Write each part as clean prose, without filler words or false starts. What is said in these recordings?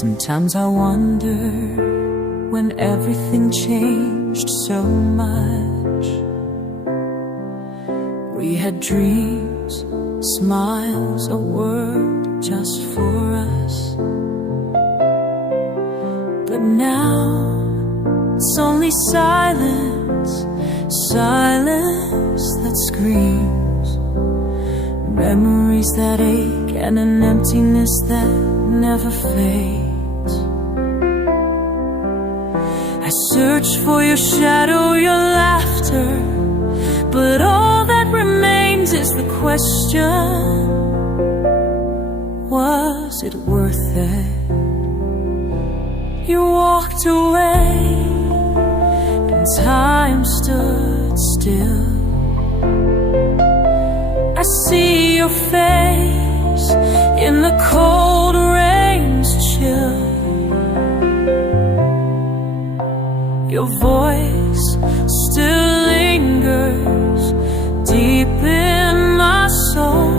Sometimes I wonder when everything changed so much. We had dreams, smiles, a word just for us. But now it's only silence, silence that screams. Memories that ache and an emptiness that never fades. I search for your shadow, your laughter, but all that remains is the question: was it worth it? You walked away and time stood still. I see your face in the cold rain's chill. Your voice still lingers deep in my soul,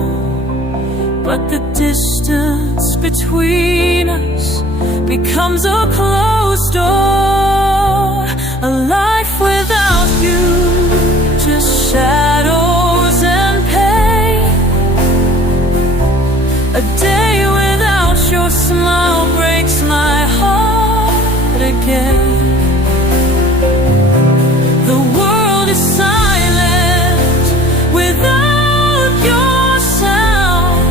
but the distance between us becomes a closed door. A life without you, just shadows and pain. A day without your smile breaks my heart again. The world is silent without your sound,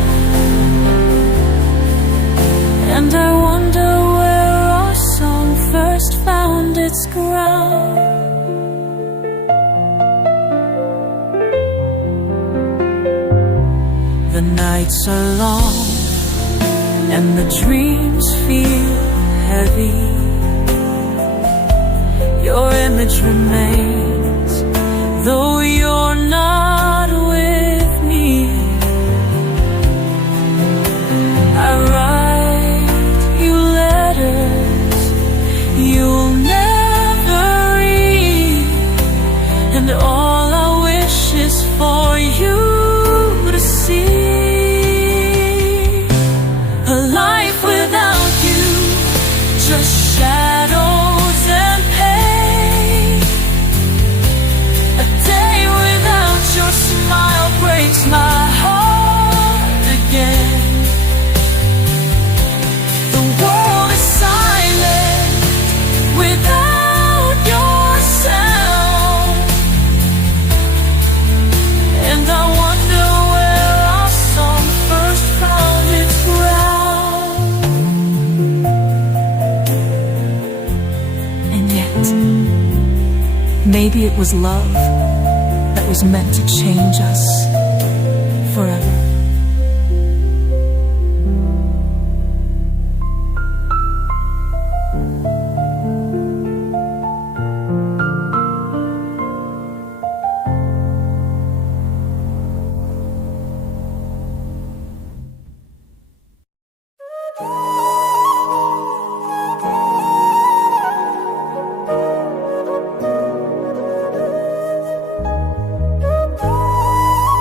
and I wonder where our song first found its ground. The nights are long and the dreams feel heavy. Your image remains, though you're not with me. I write you letters you'll never read, and all I wish is for you to see. A life without you, just shadows and pain. A day without your smile breaks my heart again. The world is silent without your sound, and I wonder where our song first found its ground. And yet, maybe it was love that was meant to change us forever.